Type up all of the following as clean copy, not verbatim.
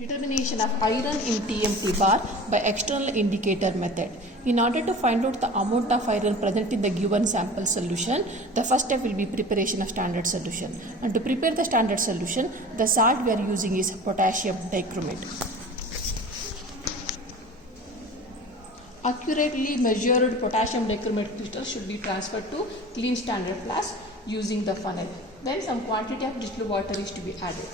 Determination of iron in TMT bar by external indicator method. In order to find out the amount of iron present in the given sample solution, the first step will be preparation of standard solution. And to prepare the standard solution, the salt we are using is potassium dichromate. Accurately measured potassium dichromate crystal should be transferred to clean standard flask using the funnel. Then some quantity of distilled water is to be added.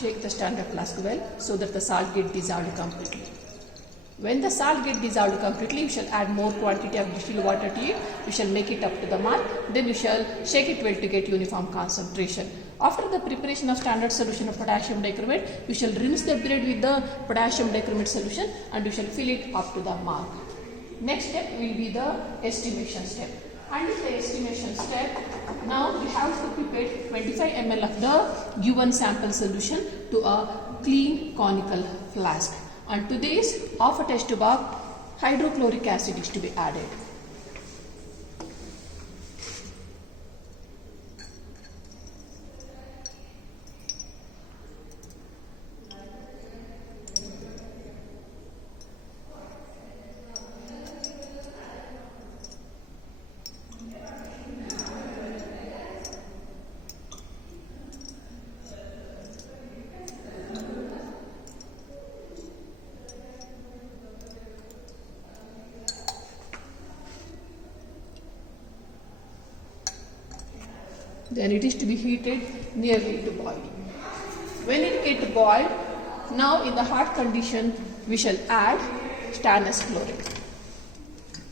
Shake the standard flask well so that the salt gets dissolved completely. When the salt gets dissolved completely, you shall add more quantity of distilled water to it. You shall make it up to the mark. Then you shall shake it well to get uniform concentration. After the preparation of standard solution of potassium dichromate, you shall rinse the bread with the potassium dichromate solution and you shall fill it up to the mark. Next step will be the estimation step. Under the estimation step, now we have to prepare 25 ml of the given sample solution to a clean conical flask. And to this, half a test tube of hydrochloric acid is to be added. Then it is to be heated nearly to boiling. When it gets boiled, now in the hot condition we shall add stannous chloride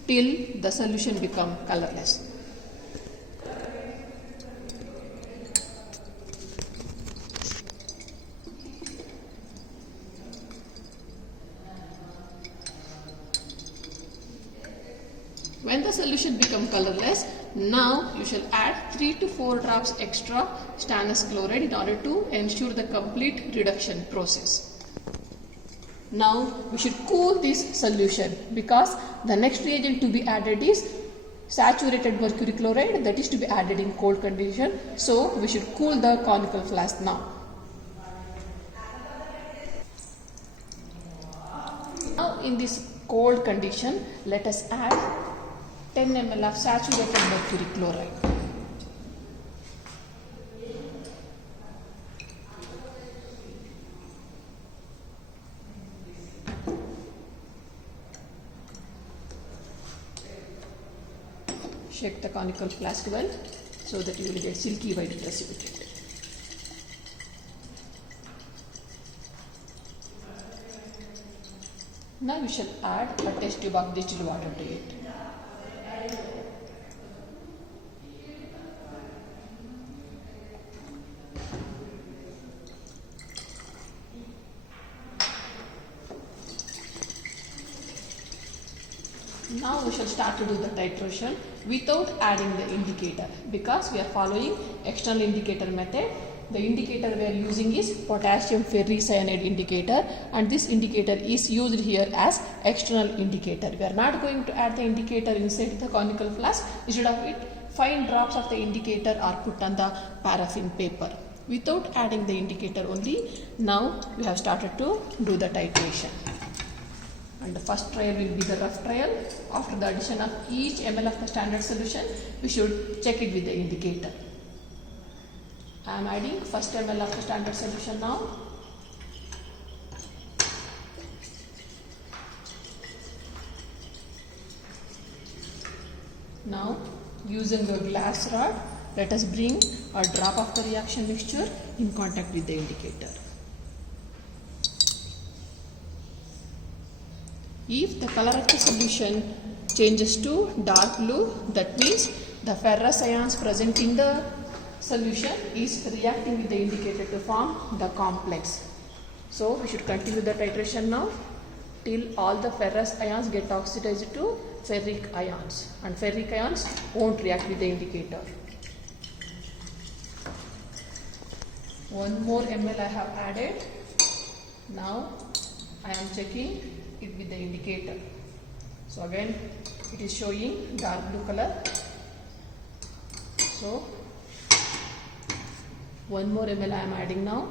till the solution become colorless. When the solution become colorless, now you shall add 3 to 4 drops extra stannous chloride in order to ensure the complete reduction process. Now we should cool this solution because the next reagent to be added is saturated mercury chloride that is to be added in cold condition. So we should cool the conical flask now. Now in this cold condition, let us add 10 ml of saturated mercury chloride. Shake the conical flask well so that you will get silky white precipitate. Now we shall add a test tube of distilled water to it. Now we shall start to do the titration without adding the indicator because we are following external indicator method. The indicator we are using is potassium ferricyanide indicator and this indicator is used here as external indicator. We are not going to add the indicator inside the conical flask. Instead of it, fine drops of the indicator are put on the paraffin paper. Without adding the indicator only, now we have started to do the titration. And the first trial will be the rough trial. After the addition of each ml of the standard solution, we should check it with the indicator. I am adding first ml of the standard solution now. Now, using a glass rod, let us bring a drop of the reaction mixture in contact with the indicator. If the color of the solution changes to dark blue, that means the ferrous ions present in the solution is reacting with the indicator to form the complex. So we should continue the titration now till all the ferrous ions get oxidized to ferric ions, and ferric ions won't react with the indicator. 1 more ml I have added. Now I am checking it with the indicator. So again it is showing dark blue color. So 1 more ml I am adding now.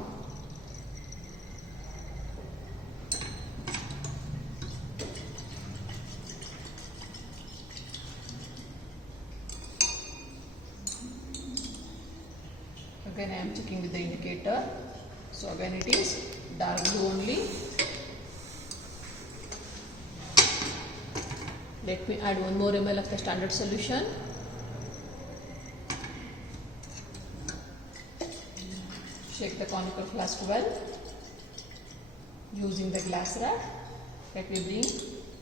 Again I am checking with the indicator. So again it is dark blue only. Let me add 1 more ml of the standard solution. Shake the conical flask well using the glass rod. Let me bring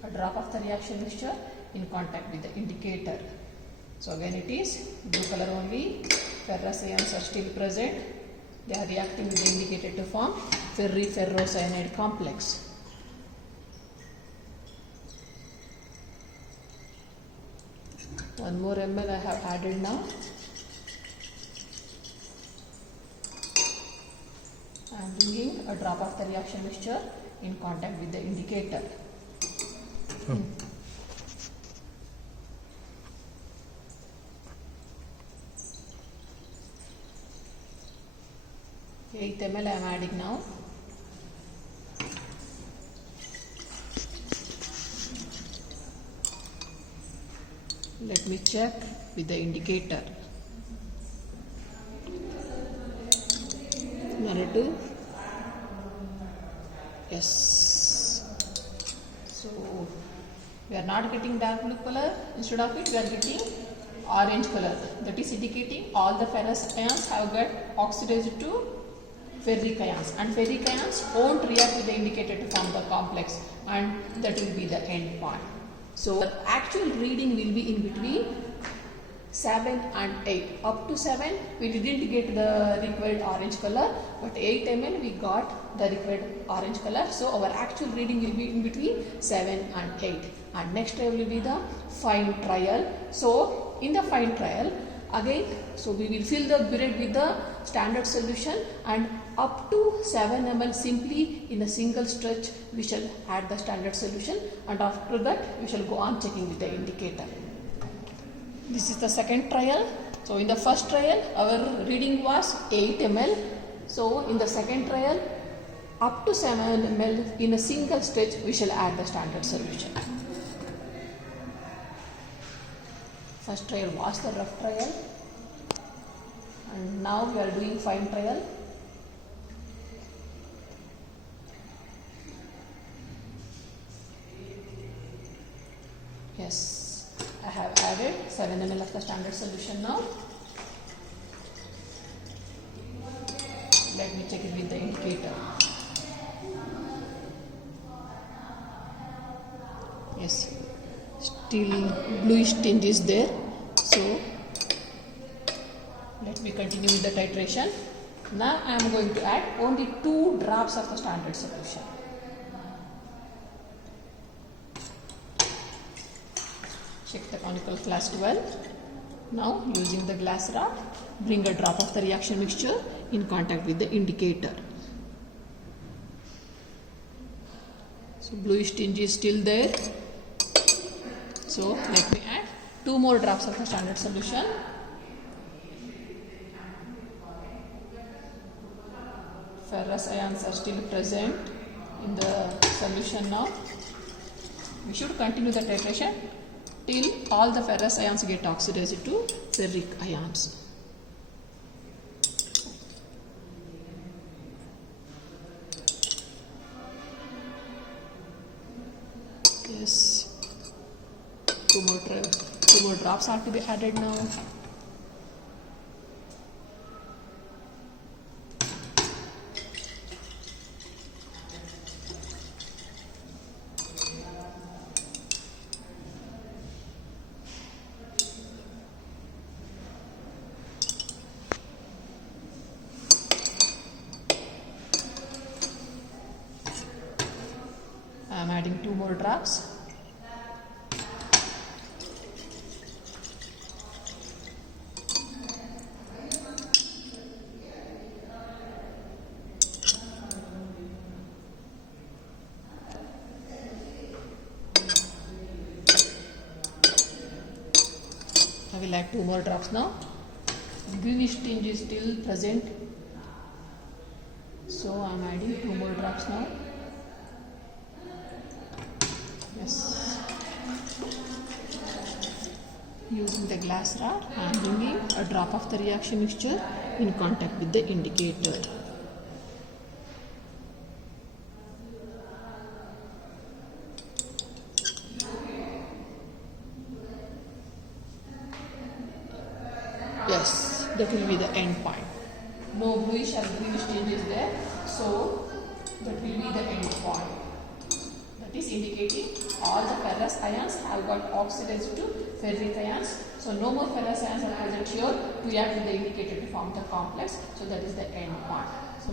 a drop of the reaction mixture in contact with the indicator. So again it is blue color only. Ferrous ions are still present. They are reacting with the indicator to form ferricyanide complex. One more ml I have added now. I am bringing a drop of the reaction mixture in contact with the indicator. 8 ml I am adding now. Let me check with the indicator. Narrative. Yes. So we are not getting dark blue color. Instead of it, we are getting orange color. That is indicating all the ferrous ions have got oxidized to ferric ions, and ferric ions won't react with the indicator to form the complex, and that will be the end point. So the actual reading will be in between 7 and 8. Up to 7 we didn't get the required orange color, but 8 ml we got the required orange color. So our actual reading will be in between 7 and 8. And next trial will be the fine trial. So in the fine trial again, so we will fill the burette with the standard solution, and up to 7 ml simply in a single stretch we shall add the standard solution, and after that we shall go on checking with the indicator. This is the second trial. So in the first trial our reading was 8 ml. So in the second trial up to 7 ml in a single stretch we shall add the standard solution. First trial was the rough trial, and now we are doing fine trial. Yes, I have added 7 ml of the standard solution now. Let me check it with the indicator. Yes, still bluish tinge is there. So let me continue with the titration. Now I am going to add only 2 drops of the standard solution. Check the conical flask well. Now using the glass rod, bring a drop of the reaction mixture in contact with the indicator. So bluish tinge is still there. So let me add 2 more drops of the standard solution. Ferrous ions are still present in the solution now. We should continue the titration till all the ferrous ions get oxidized to ferric ions. Yes, 2 more drops are to be added now. I am adding 2 more drops. I will add 2 more drops now. Greenish tinge is still present, so I am adding 2 more drops now. Yes. Using the glass rod, I am bringing a drop of the reaction mixture in contact with the indicator. Yes, that will be the end point. No bluish or greenish tinge is there, so that will be the end point. That is indicating all the ferrous ions have got oxidized to ferric ions. So no more ferrous ions are present here to react with the indicator to form the complex. So that is the end point. So